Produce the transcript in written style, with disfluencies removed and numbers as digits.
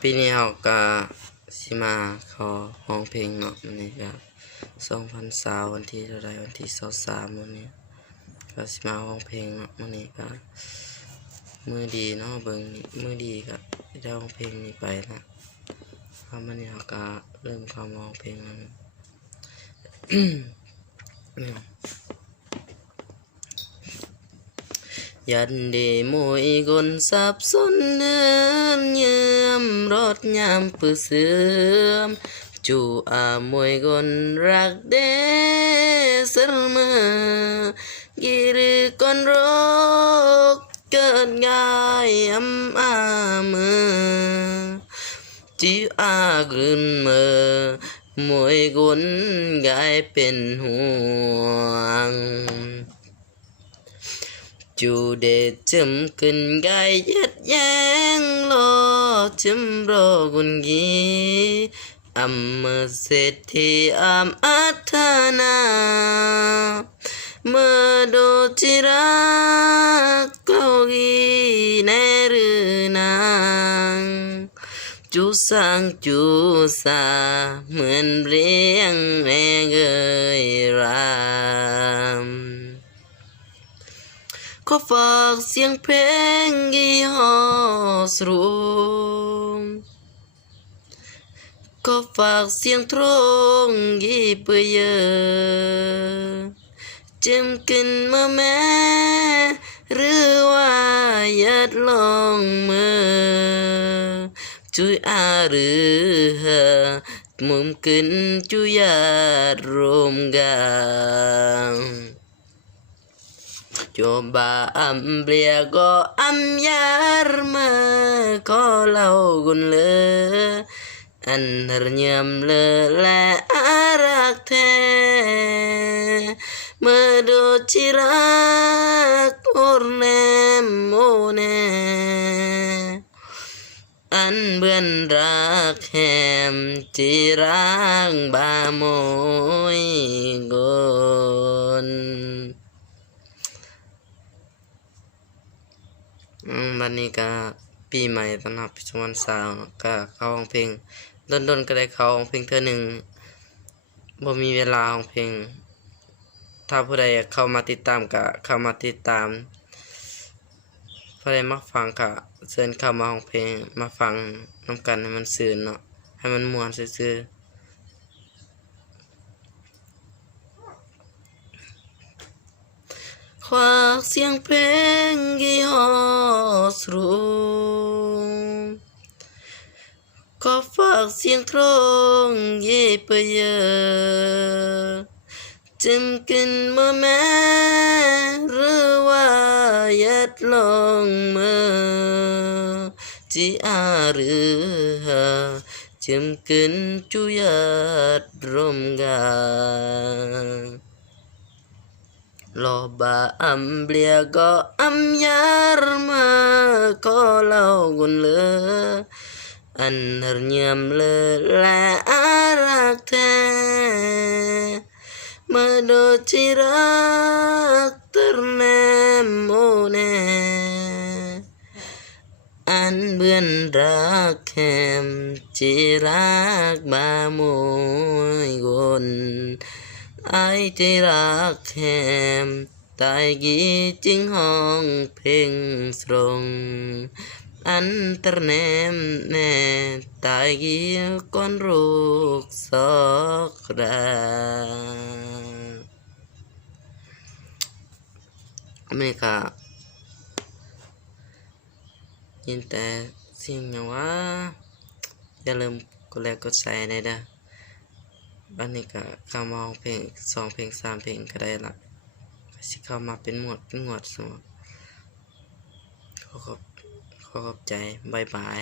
ปีนี้เราก็สิมาขอห้องเพลงเนาะวันนี้ก็2020วันที่เท่าไรวันที่23วันนี้ก็สิมาห้องเพลงเนาะวันนี้ก็มือดีเนาะเบิ่งมือดีก็ได้ห้องเพลงนี้ไปนะวันนี้เราก็เริ่มเข้าห้องเพลงแล้ว ยันดีมวยกนสับสนเนินเยื่อมรถยามปื้อเสื่อมจูมวยกนรักเดสรมือกิริกนโรคเกิดง่ายมือจีกลืนมือมวยกนกลายเป็นห่วงจูเดจำขึ้นไกยัดแย้งโลจำรอกุนกีเมื่อเศรษฐีอัธนาเมื่อดูจิรักโลกีในหรือนางจูสังจูสาเหมือนเรียงแรงเอ่ยรามขอฝากเสียงเพลงยี่ห้อสรูมขอฝากเสียงตรงยี่เปื่อยจิ้มกินมาแม่หรือว่ายัดลงมือจุยหรือมุมกินจุยรวมกันcoba ambil go amyar me ko lau gun le anar nyam le la arak the medo cirak urne mone an bươn rak hem cirak ba môi gonวันนี้ก็ปีใหม่ต้อนรับช่วง2020ก็เข้าห้องเพลงดนก็ได้เข้าห้องเพลงเทื่อหนึ่งบ่มีเวลาห้องเพลงถ้าผู้ใดเข้ามาติดตามก็เข้ามาติดตามผู้ใดมาฟังก็เชิญเข้ามาห้องเพลงมาฟังนำกันให้มันซื่นเนาะให้มันม่วนซื่อฝากเสียงเพลงยี่ห้อสรูมขอฝากเสียงตรงยี่เปื่อยจิ้มกินมาแม่หรือว่ายัดลงมือจีหรือจิ้มกินจุยัดรวมกันLoba ambil go amyar ma ko lau gun le anar nyam le la arak the medo cirak ternem mone an bươn rak hem cirak ba môi gon aiใจรักแคมตายกี่จึงห้องเพลงตรงอันตรแนมแน่ตายกี่ก้อนรูกสอกราไม่ค่ะยินแต่เสียงอย่างว่าอย่าลืมกดไลค์กดแชร์ได้นะบันนี้ก็เข้ามาเพลง2เพลง3เพลงก็ได้ละก็สิเข้ามาเป็นหมวดสมขอขอบใจบ๊ายบาย